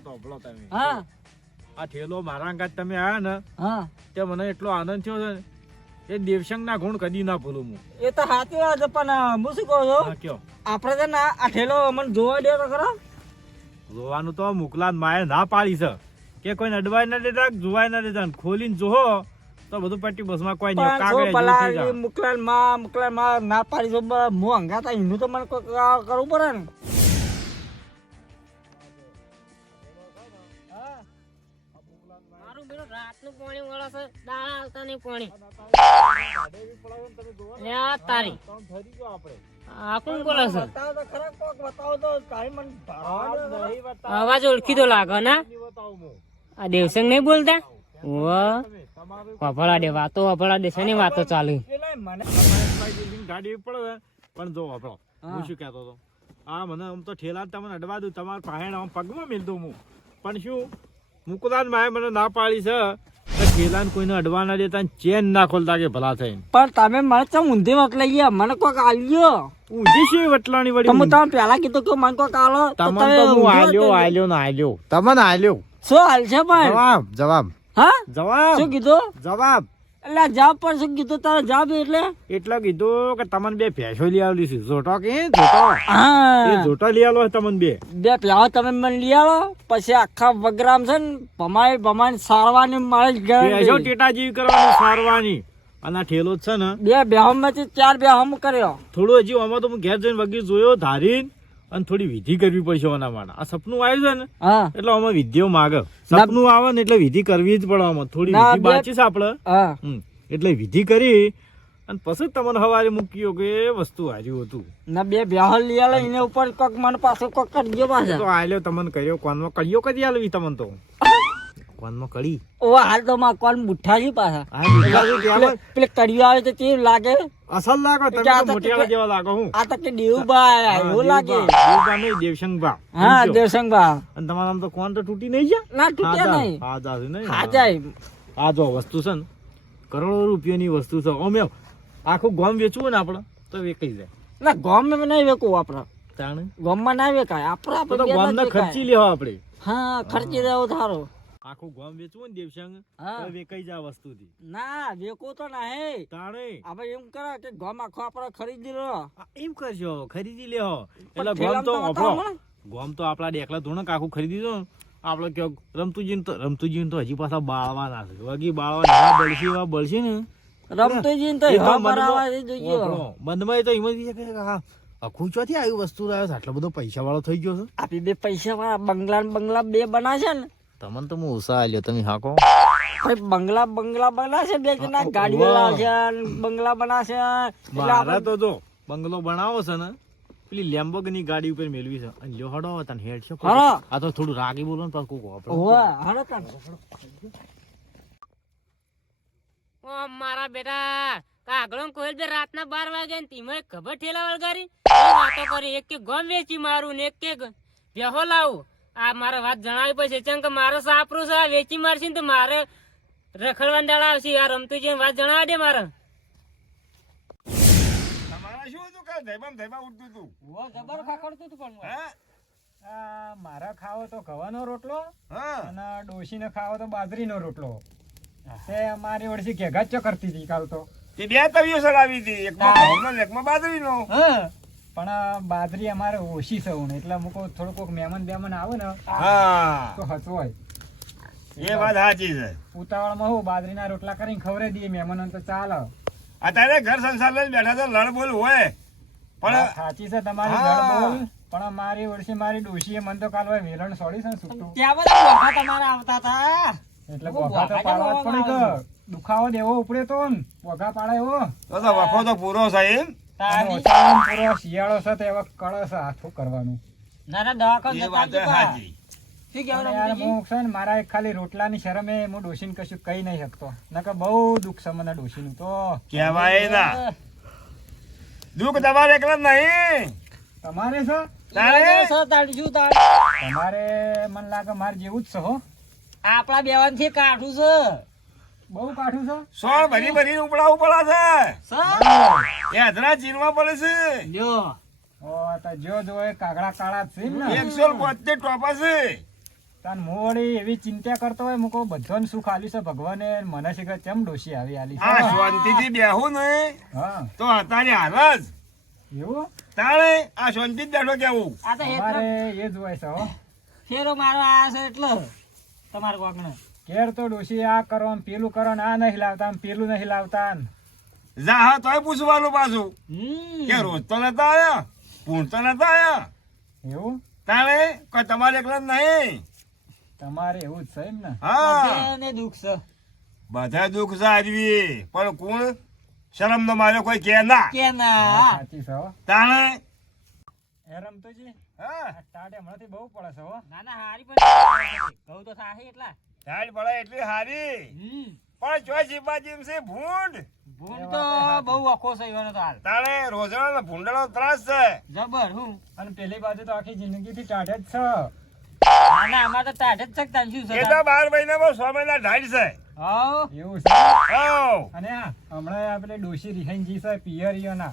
વાત સાંભળો તમે. હા આ ઠેલો મારા અંગાત તમે આયા ને હા તે મને એટલો આનંદ થયો છે ને એ દેવશંગ ના ગુણ કદી ના ભૂલું હું. એ તો સાચી વાત છે પણ હું શું કહું છું હા કયો આપણે છે ને આ ઠેલો મને જોવા દે તો ખરો જોવાનું તો મોકલા માએ ના પાડી છે કે કોઈ અડવાય ના દેતા જોવાય ના દેતા ખોલીને જોહો તો બધું પટ્ટી બસમાં કોઈ નહીં પણ કાગળે શું જેવું થઈ ભલા જાય. મુકલાન માં ના પાડી છો હું હંગાતા એનું તો મને કોઈ કરવું પડે ને મારું બેટો રાતનું પાણી વળે છે દાડા આવતા નહીં પાણી લે આ તારી આ કોણ બોલે છે બતાવો તો ખરા કોક બતાવો તો તારી મને ભાવવા દે. અવાજ ઓળખી તો લાગે ને આ દેવસંગ નહીં બોલતા વફળા દે વાતો વફળા દે શેની વાતો ચાલુ પેલા મને ગાડી પડે પણ જો આપણો હું શું કહેતો હતો આ મને આમ તો ઠેલા તમને અડવા દઉં તમારા પાસે આમ પગમાં મેલ દઉં હું પણ શું મુકુદાન માએ મને ના પાડી છે કે ઠેલાને કોઈને અડવા ના દેતા ને ચેન ના ખોલતા કે ભલા થઈને. પણ તમે મને ચમ ઊંધી વાત લઈ ગયા મને કોક આલ્યો ઊંધી છે વટલાની વળી તમે તમે પેલા કીધું કે મને કોક આલો તો તમને તમે તો હું ઊંધી વાત આલ્યો લઈ. આલ્યો ને આલ્યો તમને આલ્યો શું હાલ છે પણ જવાબ જવાબ હા જવાબ શું કીધું જવાબ એટલે જવાબ પર શું કીધું તારો જવાબ એટલે એટલે કીધું કે તમને બે ભેંસો લઈ આવેલી છે જોટો કે જોટો એ હા જોટો લઈ આલો છે તમને બે બે પ્યાવો તમે મને લઈ આવો પછી આખા વગરામ છે ને ભમાઈ સારવાની મારે જ ભેંસો ગરમ ટેટા જેવી કરવાની સારવાની અને આ ઠેલો જ છે ને બે બેહમ માંથી 4 બેહમ કર્યો થોડું હજી આમાં તો હું ઘેર જઈને વગી જોયો ધારીને અને થોડી વિધિ કરવી પડશે આના માટે આ સપનું આવ્યું છે ને હા એટલે આમાં વિધિઓ માગે સપનું આવે ને એટલે વિધિ કરવી જ પડે આમાં થોડી ના, વિધિ બે- બાકી છે આપણે હા એટલે વિધિ કરી અને પછી જ તમને હવારે મૂક્યો કે એ વસ્તુ હાર્યું હતું ના બે બેહલ લઈ આલે એના ઉપર કોક મને પાછો કોક કરજો તો પાછા આલ્યો તમને કર્યો કોનમાં કડિયો કદી આલવી તમને તો કોનમાં કડી ઓ હાલ તો માં કોણ બુઠ્ઠા છે પાછા આ બીજા કહેવાય, પેલે કડિયો આવે તો કેવું લાગે અસલ લાગો તમે આ તો તો મોટિયાળા જેવા લાગો હું આ તો કે દેવભાઈ એવું લાગે દેવબા નહીં, દેવશંકબા. હા સમજો. દેવસંગભા અને તમારા આમ તો કોણ તો તૂટી નહીં ગયા ના તૂટ્યા નહીં હા જાશે નહીં હા જાય આ જો વસ્તુ છે ને કરોડો રૂપિયાની વસ્તુ છે અમે આખું ગામ વેચવું હોય ને આપણે તો વેચાઈ જાય ના ગામ માં નહીં વેકવું આપડે તાણે ગામ માં ના વેકાય આપડે તો બે ગામના ના જ ખર્ચી વેકાય. લેવા આપણે હા ખર્ચી દેવો થારો આખું ગામ વેચવું ને દેવશંગ હા. તો વેચાઈ જાય વસ્તુથી ના વેકો તો ના હે તાણે આપણે એમ કરે કે ગામ આખો આપણે ખરીદી લો આ એમ કરજો ખરીદી લેહો એટલે પણ ગામ તો ઠેલામાં આપણો બતાવો ને. ગામ તો આપણા ડેકલા ધોરણ આખું ખરીદી દો આપણે કયો રમતુજી તો હજી પાછા બાળવાના છે વગી બાળવાના એવા બળશે ને રમતુજી ને તો એ તો એવા મનમાં- બરાબર જોઈએ ઓહો, મનમાં તો એમ જ વિચાર કરે કે હા આખું ચોથી આવી વસ્તુ લાવ્યો છે આટલો બધો પૈસા વાળો થઈ ગયો છે આપી બે પૈસા વાળા બંગલા બે બનાશે ને તમને તો હું ઓછા આલ્યો તમે હાકો ભાઈ બંગલા બનાશે બે જણા ગાડીઓ લાવશે ને બંગલા બનાશે એટલે મારા આપણે તો જો બંગલો બનાવો છે ને પેલી લેમ્બોર્ગિની ગાડી ઉપર મેળવી છે અને લ્યો હડો તને હેડ છે હા. આ તો થોડું રાગી બોલો ને પાછું કોક આપણે ઓવે હાલો તાન. ઓ મારા બેટા કાગળો કોઈ બે રાતના 12 વાગ્યા ને ધીમે ખબર ઠેલા વળગારી વાતો કરી એક કે ગમ વેચી મારું ને એક કે બેહો લાવું આ મારે વાત જણાવી પડશે ચમ કે મારે સાપરું છે આ વેચી મારશે ને તો મારે રખડવાના દાડા આવશે આ રમતું છે વાત જણાવી દે મારે તમારા શું હતું કે ધૈબા ઉઠતું હતું ઓવે જબર ખખડતું હતું પણ હે મારા ખાવો તો ઘવાનો રોટલો હા અને ડોશીને ખાવો તો બાજરીનો રોટલો તે અમારી ઓળશી ઘેઘા જ કરતી હતી કાલ તો તે બે તવીઓ સડાવી હતી એકમાં ઘઉંનો ને એકમાં બાજરીનો પણ બાજરી અમારે ઓછી છે ને એટલે અમુક થોડું કોઈક મહેમાન આવે ને હા તો હસવો હોય એ વાત સાચી છે ઉતાવળમાં હું બાજરીના રોટલા કરીને ખવડાવી દઈએ મહેમાનોને તો ચાલે અત્યારે ઘર સંસાર લઈને બેઠા તો લડ બોલ હોય પણ વાત સાચી છે તમારી હા. ગળબોલ પણ મારી ઓળશી મારી ડોશીએ મન તો કાલ હોય વેલણ છોડી છે ને છૂટું ત્યાં બધા બોખા તમારા આવતા હતા એટલે બહુ બોઘા તો બોઘા પાડવા જ પડી જવા કે દુખાવો દેવો ઉપડે તો ને બોઘા પાડે એવો તો વખો તો પૂરો છે એમ અને ઓછામાં પૂરો શિયાળો છે તે હવે કળશ હાથું કરવાનું ના ના દવાખાને એ જતા વાત આવજો પા. સાચી શું કહેવું પણ યાર રમતુજી? હું છે ને મારા એક ખાલી રોટલાની શરમે હું ડોશીને કશું કહી નહીં શકતો નકર બહુ દુઃખ છે મને ડોશીનું તો કહેવાય ના દુઃખ તમારે એકલા જ નહીં તમારે છે તારે સર તાળી શું તાળ? તમારે મને લાગે મારે જેવું જ છે હો આપણા બેવાનથી કાઠું છે બહુ કાઠું છે સોળ ભરી ઉપડાવું પડે સર છે એ અધરા ચીરવા પડે છે લ્યો ઓ તો જો જો એ કાગડા કાળા જ છે એમ ને 172 ટોપા છે તાન હું વળી એવી ચિંતા કરતો હોય હું કહું બધાને સુખ આલ્યું છે ભગવાને મને શીખર ચમ ડોશી આવી આલી છે. આ શાંતિથી બેહું ને હા તો અત્યારે હાલ જ એવું તાણે આ શાંતિ જ બેઠો કેવું આ તો અમારે હેતરો એ જ હોય છે હો. ફેરો મારો આયા છે એટલે તમારે કોકને ઘેર તો ડોશી આ કરો ને પેલું કરો ને આ નહીં લાવતા ને પેલું નહીં લાવતા ને. જા હા તોય પૂછવાનું પાછું કે રોજ તો નતા આયા પૂણ તો નતા આયા એવું તાણે કોઈ તમારે એકલા જ નહીં તમારે એવું જ છે એમ ને. હા બધાને દુઃખ છે બધા દુઃખ છે આજવી પણ કોણ શરમ નો માર્યો કોઈ કે ના કે ના સાચી છે હો. તાણે એ રમતુજી હા આ ટાઢે હમણાંથી બહુ પડે છે હો. ના ના હારી પણ કહું તો સાહી એટલા ઢાળ પડે એટલી હારી પણ ચોય જીબાજીમ છે ભૂંડ ભૂંડ તો બહુ અખો છે એવાનો તો હાલ તાણે રોજડા ને ભૂંડનો ત્રાસ છે જબર હું અને પેલી બાજુ તો આખી જિંદગીથી ટાઢે જ છે. ના ના અમાર તો ટાઢ જ શકતા શું છે એ તો 12 મહિનામાં 6 મહિના ઢાળ છે હાઉ એવું છે. હાઉ. અને આ હમણાં આ પેલી ડોશી રિહાઈનજી છે પિયરીઓના.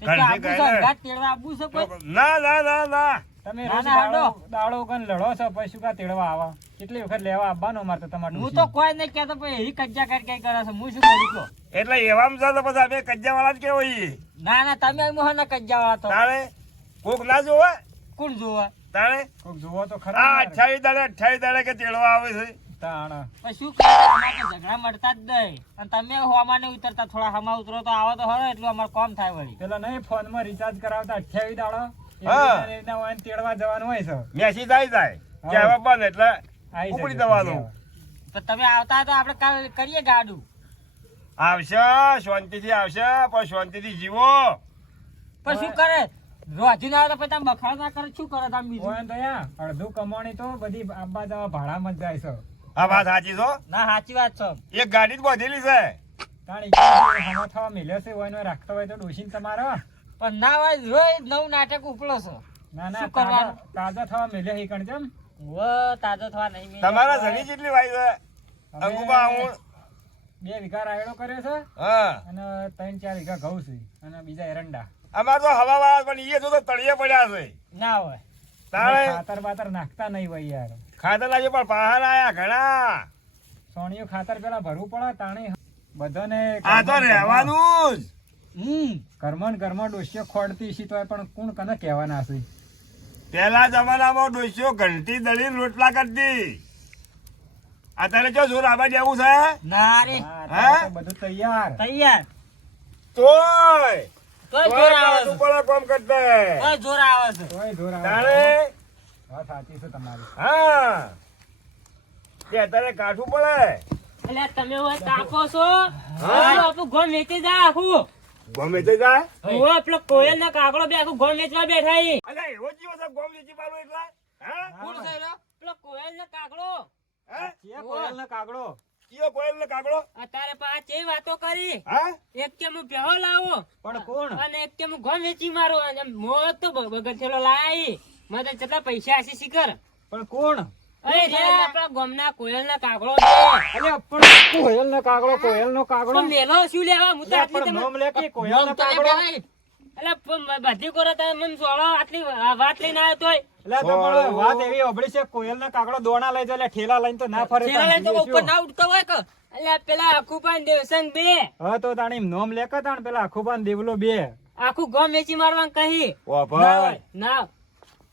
તે કે આબુ છે ગાંઠ તેડવા આબુ છે કોઈ ના ના ના ના તમે ના, રોજ ના, હાલો. દાડો કન લડો છો પછી શું કા તેડવા આવા કેટલી વખત લેવા આવવાનો અમારે તો તમારે હું ડોશી. તો કોઈ નહીં કહેતો પણ એવી કજ્જા કરી કઈ કરે છે હું શું કરું કહો? એટલે એવામાં છે તો પછી અમે કજ્જા વાળા જ કેવો ઈ ના ના તમે મોહન કજ્જા વાળા તો તાણે કોક ના જોવે કોણ જોવા તાણે કોક જુઓ તો આ ખરા ને. 28 દાડે કે તેડવા આવે છે તાણ. પણ શું કરે અમારે તો ઝઘડા મળતા જ નહીં અને તમે હોમાં નહીં ઉતરતા થોડા હમા ઉતરો તો આવો તો હરો એટલું અમારે કોમ થાય વળી પેલા નહીં ફોનમાં રિચાર્જ કરાવતા 28 દાડો હા. એવી રીતના હોય ને તેડવા જવાનું હોય છે. મેસેજ આવી જાય કે હા. હવે બંધ એટલે આઈ જજો ઉપડી જવાનું તો તમે આવતા હોય તો આપણે કાલ કરીએ ગાડું આવશે શાંતિથી આવશે પણ શાંતિથી જીવો પણ શું કરે રોજી ના આવે તો પછી તમે બખાડ ના કરે શું કરે તમે બીજું હોય ને તો યા અડધું કમાણી તો બધી આબા જવા ભાડામાં જ જાય છે. આ વાત સાચી છો ના સાચી વાત છે એક ગાડી જ બાંધેલી છે તાણ ઈ હમો થવા મિલ્યો છે હોય ને હોય રાખતો હોય તો ડોશીને તમારો પણ ના હોય રોજ નવું નાટક ઉપડો છે ના ના શું કરવાનું? તાજા થવા મિલ્યો હી કણ જેમ વો તાજો થવા નહીં મિલે. તમારા જણી જેટલી વાય છે અમે અંગુબા હું 2 વીઘા રાયડો કર્યો છે હા અને 3-4 વીઘા ઘઉં છે અને બીજા એરંડા. અમાર તો હવા વાળા પણ ઈ તો તળિયે પડ્યા છે ના હોય તાણે ખાતર બાતર નાખતા નહીં હોય યાર. ખાતર લાગે પણ પહાડ આયા ઘણા સોણિયું ખાતર પેલા ભરવું પડે તાણી બધાને આ તો રહેવાનું જ ઘરમાં ડોશીઓ ખોડતી શી તોય પણ કોણ કને કહેવાના છે. પેલા જમાનામાં ડોસ્યો ઘંટી દળીને રોટલા કરતી અત્યારે જો જોર આવા જેવું છે ના રે હા, હે? તારે તો બધું તૈયાર. તૈયાર તોય તોય જોર આવે છે ઉપર કોમ કરતે તોય જોર આવે છે તોય જોર આવે. તાણે વાત સાચી છે તમારી. હા કે અત્યારે કાઠું પડે એટલે તમે હોય તાપો છો હા. આપણું ગોમ વેચી જાય આખું ગમે તે જાય ઓહો, પેલો કોયલ ના કાકડો બે આખું ગોમ વેચવા બેઠા ઈ. અલ્યા એવો જીવો છે ગોમ લીચી પાડું એટલા હા કોણ છે રે? પેલો કોયલ ના કાકડો હા છે કોયલનો કાગડો. કયો કોયલ ને કાગડો અત્યારે પા ચેવી વાતો કરી હા એક કે હું બેહો લાવો પણ કોણ? અને એક કે હું ગોમ વેચી મારો અને મોત તો બગર થેલો લાયા મને કેટલા પૈસા હશે શીખર પણ કોણ? અરે રે આપણા ગોમના કોયલ ના કાકડો છે અલ્યા પણ કોયલનો કાગડો. તો મેલો શું લેવા હું તો અલ્યા આટલી પણ તમે નોમ લે કે કોયલનો નામ તો લે કાગડો. પેલા. એટલે બધી કરો તમે મને સોળો આટલી વાત લઈને આવ્યો તોય અલ્યા તો પણ વાત એવી હોભળી છે કોયલનો કાગડો દોણા લઈ જાય એટલે ઠેલા લઈને તો ના ફરે. થેલા લઈને તો તાણ ઉપર શું? ના ઉડતો હોય કે એટલે પેલા અકુપાન દેવસંગ બે હા તો તાણી નોમ લે કે તાણ પેલા આખુબાન દેવલો 2. આખું ગોમ વેચી મારવાનું કહી ઓ ભાઈ ના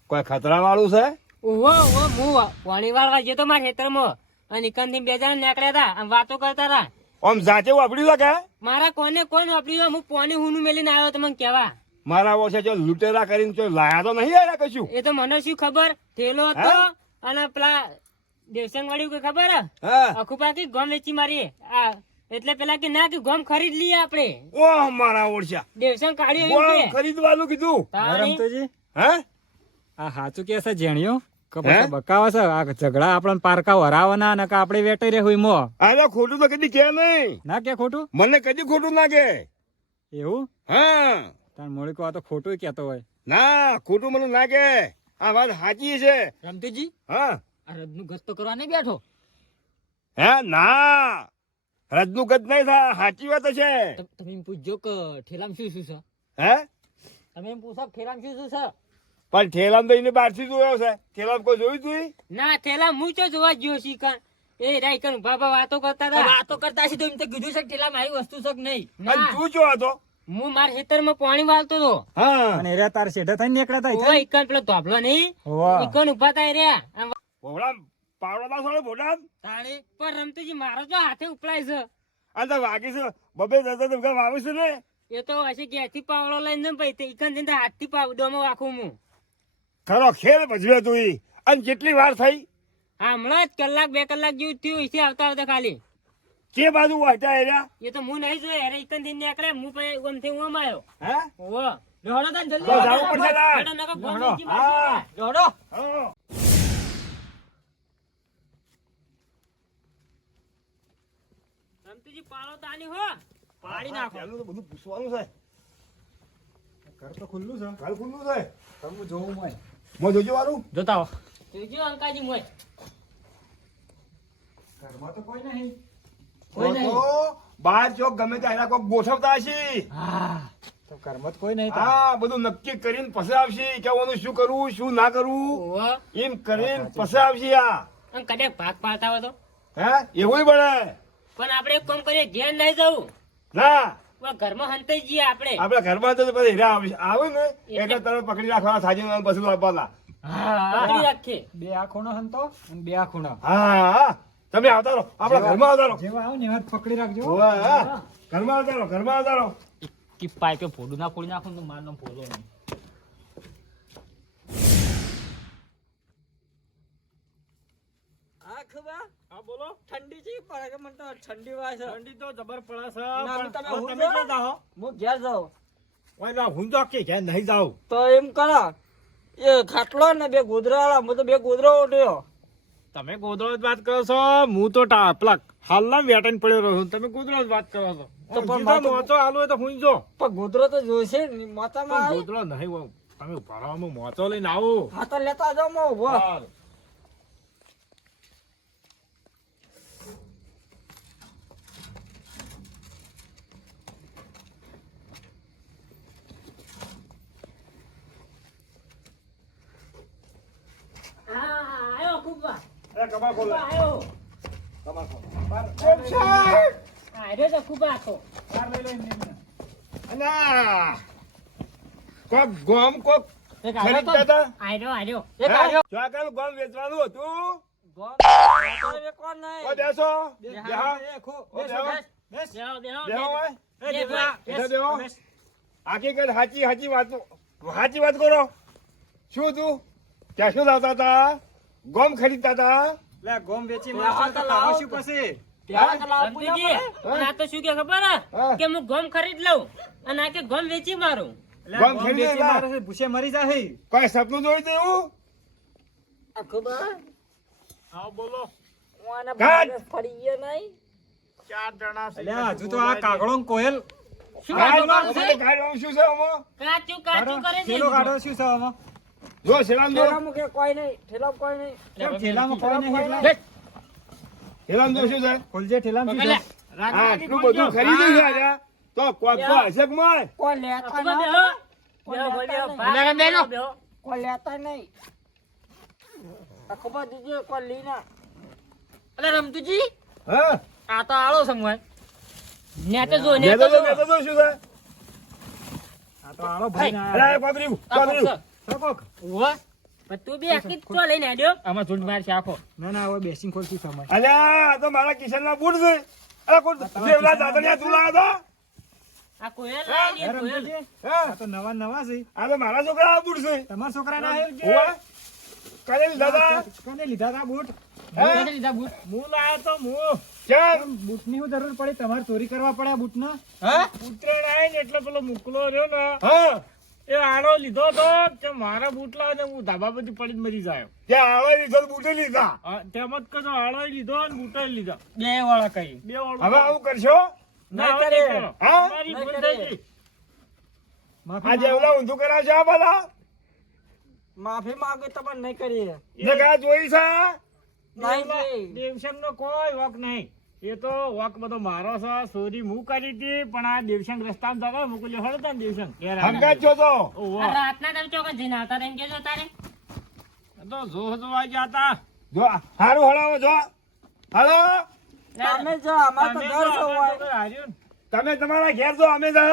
કોઈ ખતરા વાળું છે ઓહો હું પાણી વાળવા જતો મારા ખેતરમાં અને કંદી બે જણા નીકળ્યા હતા આમ વાતો કરતા હતા આમ જાચે વાપર્યું છે કે મારા કોને કોણ વાપર્યું હું પોણી હુનું મેલીને આવ્યો તમને કેવા મારા વર્ષે જો લૂંટેરા કરીને જો લાયા તો નહીં આયા કશું એ તો મને શું ખબર થેલો હતો હા? અને પેલા દેવસંગ વાળી કોઈ ખબર હા અખુપા કે ગોમ વેચી મારીએ આ એટલે પેલા કે ના કે ગોમ ખરીદ લઈએ આપણે ઓહ મારા ઓળશા દેવસંગ કાઢ્યો એમ ગોળ કે ખરીદવાનું કીધું તાણી. રમતુજી હે આ સાચું કે છે જેણિયો કે હે? પછી બકાવે છે આ ઝઘડા આપણને પારકા વરાવાના ને કે આપણે વેટાઈ રહે મો અરે ખોટું તો કદી કે નહીં ના કે ખોટું મને કદી ખોટું ના કે એવું હા તાર મોળી કો આ તો ખોટું કેતો હોય. ના ખોટું મને ના કે આ વાત સાચી છે રમતુજી હા આ રદનું ગસ્ત તો કરવા નહીં બેઠો હે ના રજનું ગત નહીં થાય સાચી વાત છે તમે એમ પૂછજો કે ઠેલામાં શું શું છે હે તમે એમ પૂછો કે ઠેલામાં શું શું છે પણ ઠેલામ તો એને બહારથી જોયો છે. ઠેલામ કોઈ જોયું તું? ના થેલા હું ચો જોવા ગયો છી કણ એ રાઈ કણ બાબા વાતો કરતા હતા. વાતો કરતા છે તો એમ તો કીધું છે કે ઠેલા મારી વસ્તુ છે કે નહીં. અને ના, તું જો હતો. હું મારા ખેતરમાં પાણી વાળતો હતો. હા. અને એરા તાર શેઠા થઈને નીકળ્યા હતા ઓય ઈકણ પેલો ધોબલો નહીં હોવા. ઈકણ ઉભા થાય રહ્યા આમ ભોળા પાવડા થોડે ભોળા. તાળી પણ રમતુજી મારો તો હાથે ઉપલાય છે. આ તો વાગી છે બબે દસ દસ વાવી છે ને. એ તો હશે ઘેરથી પાવડો લઈને ને પછી ઈકણ જઈને હાથથી પાવડોમાં વાખું હું. ખરો ખેલ ભજવે તું ઈ. અને કેટલી વાર થઈ? હમણાં જ કલાક 2 કલાક જેવું થયું અહીંથી આવતા આવતા ખાલી. કે બાજુ વાટા એર્યા? એ તો હું નહીં જોયો અરે ઈકણ થી નીકળે હું પછી ઓમથી ઓમ આવ્યો. હે? ઓવો દોડો તાન જલ્દી. તો જાવું પડશે ના. હેડો નકર ગોમ દોડો. વેચી મારશે. હા. દોડો. હા. રમતુજી પાળો તો આની હો પાડી નાખો. પેલું તો બધું પૂછવાનું છે. ઘર તો ખુલ્લું છે ઘર ખુલ્લું છે. તો હું જોઉં મોય. મોં જોજો વાળું. જોતા હો. જોજો અંકાજી મોય. ઘરમાં તો કોઈ નહીં. કોઈ નહીં. તો બહાર ચોક ગમે ત્યાં એના કોક ગોઠવતા હશે. તો ઘરમાં તો કોઈ નહીં તાર. હા, બધું નક્કી કરીને પછી આવશે કે ઓનું શું કરવું શું ના કરવું ઓવો એમ કરીને પછી આવશે આ. અને કદાચ ભાગ પાડતા હોય તો હે એવું બને પણ આપણે એક કામ કરીએ ઘેર નહીં જવું ના. પણ ઘરમાં હંતાઈ જઈએ આપણે. આપડે ઘરમાં તો પછી હીરા આવે ને એટલે તરત પકડી રાખવાના સાજી પછી આપવાના. પકડી રાખીએ. બે આ ખૂણો હંતો અને બે આ ખૂણો. હા હા, તમે આવતા રહો આપડા ઘરમાં આવતા રહો. જેવા આવો ને એવા જ પકડી રાખજો. હોવે, હા. ઘરમાં આવતા રહો ઘરમાં આવતા રહો. કે પાઇપે ફોડું ના ફોડી નાખું તો માર નામ ફોડો નહીં. હા બોલો. ઠંડી છે પડે કે મને તો ઠંડી વાય છે. ઠંડી તો જબર પડે છે ના, પણ તમે હવે હું તમે જો. ક્યાં જાઓ? હું ઘેર જાઉં. ઓય ના હું તો કે ઘેર નહીં જાઉં. તો એમ કરો એ ખાટલો ને 2 ગોદરા વાળા હું તો 2 ગોદરા ઓઢ્યો. તમે ગોદડો જ વાત કરો છો હું તો પેલા હાલના વેટાઈને પડ્યો રહ્યો છું. તમે ગોદડો જ વાત કરો છો. તો પણ સીધો મારે તો- મોચો આલો હોય તો હું જો પણ ગોદરો તો જોઈશે ને માતામાં પણ આવી. ગોદડો નહીં હોય. તમે ઉભા રહો, હું મોચો લઈને આવું. હા તો લેતા જાઓ મો ઉભો. હારું. હા આયો કુબા અરે કબાટ ખોલો. આયો. કબાટ ખોલો. આયો તો કુબા તો. બહાર લઈ લો એમને. અલા, કોક ગોમ કોક એક આવ્યો તો. ખરીદતા હતા? આયો. એક હે? આવ્યો. જો આ કાલ ગોમ વેચવાનું હતું. ગોમ. કોણ નહીં. ઓ બેસો. બેહો. બેહો. એ ખો. ઓ બેહો. બેસ. બેહો બેહો. બેહો હોય. એ બેહો. બેસો બેહો. હકીકત સાચી વાત કરો. શું તું ક્યાં શું લાવતા હતા? ગોમ ખરીદતા હતા? લે ગોમ વેચી લાવો મારશો તો તો લાવો. ખાવું શું પછી? ત્યાં તો લાવો પૂજા રમતુજી, પડે. અને આ તો શું કે ખબર હે? હા. કે હું ગોમ ખરીદ લઉં અને આ કે ગોમ વેચી મારું. લે, ગોમ ગોમ ખરીદે વેચી લા. મારે છે, ભૂસે મરી જાહે. કોઈ સપનું જોયું હતું એવું? આ ખબર? હા બોલો. ઓને કાઢ. બારસ ફરી ગયો નહીં. 4 જણા છે. લે, હજુ તો આ કાગડો ને કોયલ શું કાઢ કાઢો માં છે? ઉભો કાઢવાનું શું છે આમાં? કાચું કાઢો. કરે છે. થેલો કાઢો શું છે આમાં? જો શેલામ જો. ઠેલામાં કે કોઈ નહીં. ઠેલામાં કોઈ નહીં. કેમ ઠેલામાં કોઈ નહીં એટલા? દેખ. શેલામ જો શું છે? ખોલજે ઠેલામાં શું પકડ લે. છે? આ આટલું બધું ખરીદ્યું છે આજે. તો કોક તો હશે કે મોય? કોઈ લેતા કુબા નહીં. બેહો. બેહો, બેહો, બેહો. બેહો. કોઈ લેતા નહીં. આ ખબર દીધી કોઈ લઈ ના. અલે રમતુજી, હા? આ તો આળો સમય. નેટે જો, મેં નેટે તો જો. મેં તો શું છે? આ તો આળો ભાઈ ના અરે પાદરી, પાદરી. કોક. ઉવ્વ. પણ તું બી આખી જ ચો લઈને આડ્યો. આમાં ઝૂંડ માર છે આખો. ના ના હવે બેસીને ખોલશું સમય. અલ્યા, આ તો મારા કિશનના બૂટ છે. અરે કોણ જેવલા દાદરિયા તું લાવ્યો હતો? આ કોયલ લાવી હે દે, કોયલ. રમતુજી, હા? આ તો નવા નવા છે. આ તો મારા છોકરાના બૂટ છે. તમારા છોકરાના હે? હોવે? કાલે લીધા હતા? કોને લીધા તા બૂટ? હે? કોને લીધા બૂટ? હું લાયો તો હું. કેમ? બૂટની શું જરૂર પડી? તમારે ચોરી કરવા પડે આ બૂટના? ઉત્તરાયણ આય ને એટલે પેલો મોકલો રહ્યો ને હા? એ આડો લીધો તો કે મારા બૂટ લાવે ને હું ધાબા પરથી પડીને મરી જાય. ત્યાં આવે લીધો તો બૂટે લીધા. તેમ જ કજો આડો લીધો અને બૂટો લીધા. બે વાળા કઈ. બે વાળું. હવે આવું કરશો? ના ના હવે નહીં કરે. કરો. હા? તમારી ના ભૂલ કરે. થઈ ગઈ. માફી આ જેવલા ઊંધું કરાવશે આ બધા? માફી માંગે તમને નહીં કરીએ. ને કાં જોઈ છે? નહીં જોઈ. દેવશનનો કોઈ વક નહીં. એ તો વોક બધો મારો છે સોરી હું કરી હતી પણ આ દેવશંગ રસ્તામાં જવા મોકલ્યો હળો તને દેવશંગ હંગાત છો તો ઓહો આ રાતના તમે ચોકન જઈને આવતા રહી કેજો તારે તો જોવા ગયા હતા જો હારું હળાવો જો હાલો તમે જો અમાર તો ઘર છો હોય. હાર્યું તમે તમારા ઘેર જો અમે જા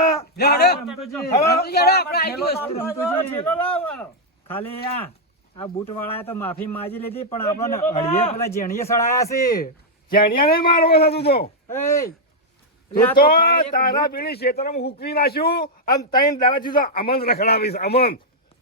ખાલી આ બૂટ વાળાએ તો માફી માંગી લીધી પણ આપણને અડીએ પેલા જેણીએ સડાયા છે. ચણિયા નહીં મારવો છે તું તો એય, તું આ તો ખાલી એક તારા બીડી ખેતરમાં હુકવી નાખ્યું અને તૈન દાડાથી તો અમન રખડાવીશ અમન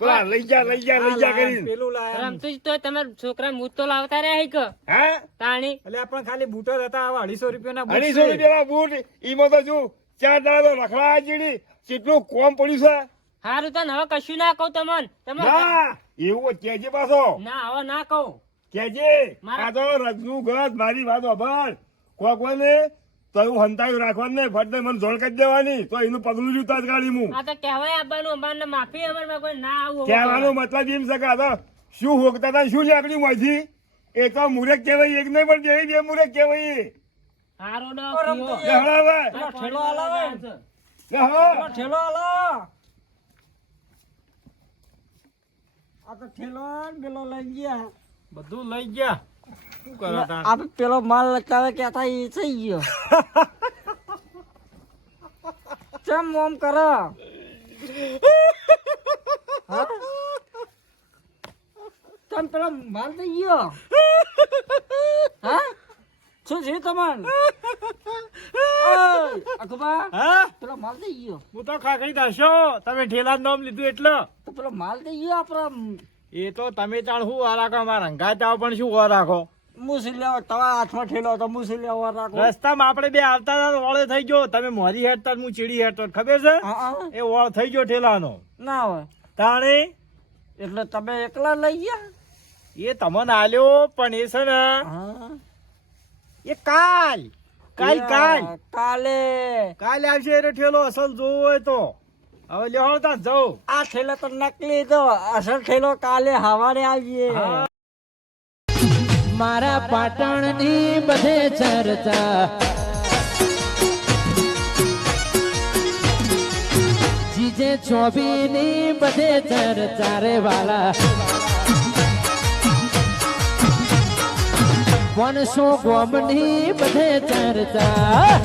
પેલા લઈ જા કરી પેલું લાયા. રમતું જ તો તમારા છોકરા મૂત તો લાવતા રહ્યા હી કે હે તાણી એટલે આપણે ખાલી બૂટો જ હતા આવા 250 રૂપિયાના બૂટ 250 છે. રૂપિયાના બૂટ ઈમાં તો જો 4 દાડા તો રખડા જીડી કેટલું કોમ પડ્યું છે હારું તો હવે કશું ના કહું તમને તમે ના એવું કેજે પાછો ના હવે ના કહું કેજે આ તો રજનું ગત મારી વાત ખબર કોકવાને તો એવું હંતાયું રાખવાનું નહીં ફટને મને જોડ કરી દેવાની તો એનું પગલું જૂતા જ ગાડી હું આ તો કહેવાય આવવાનું અમારને માફી અમારમાં કોઈ ના આવું કહેવાનો મતલબ એમ છે કે આ તો શું હોકતા હતા શું લાકડી માંથી એ તો મુરક કહેવાય એક નહીં પણ બે મુરક કહેવાય હારો ડો રમતું લે હળાવે પેલો ઠેલો હલાવે. લે હળા પેલો ઠેલો હલાવો. આ તો ઠેલો ને પેલો લઈ ગયા. બધું લઈ ગયા શું કરો તાણ? આપણે પેલો માલ લચાવે કેતા એ થઈ ગયો. ચમ ઓમ કરો હા? ચમ પેલો માલ થઈ ગયો હા શું છે તમારે અકબા હા પેલો માલ થઈ ગયો હું તો ખાખરી દર્શો તમે ઠેલા નામ લીધું એટલે તો પેલો માલ થઈ ગયો આપડે એ તો તમે તાણ શું વાર રાખો મારા રંગાત આવો પણ શું વાર રાખો મુસી લેવો તમારા હાથમાં ઠેલો તો મુસી લેવો રાખો રસ્તામાં આપણે બે આવતા હતા તો ઓળે થઈ ગયો તમે મોરી હેડતા હું ચીડી હેડતો ખબર છે હા, હા. એ ઓળ થઈ ગયો ઠેલાનો ના હોય તાણે એટલે તમે એકલા લઈ ગયા એ તમને આલ્યો પણ એ છે ને હા એ કાલ કાલે આવશે એ ઠેલો અસલ જોવો હોય તો હવે લ્યો તા જાઉં આ ઠેલો તો નકલી તો અસલ ઠેલો કાલે હવારે આવીએ હા. મારા પાટણની બધે ચર્ચા જીજે ચોબીની બધે ચર્ચા રે વાલા 500 ગોમની બધે ચર્ચા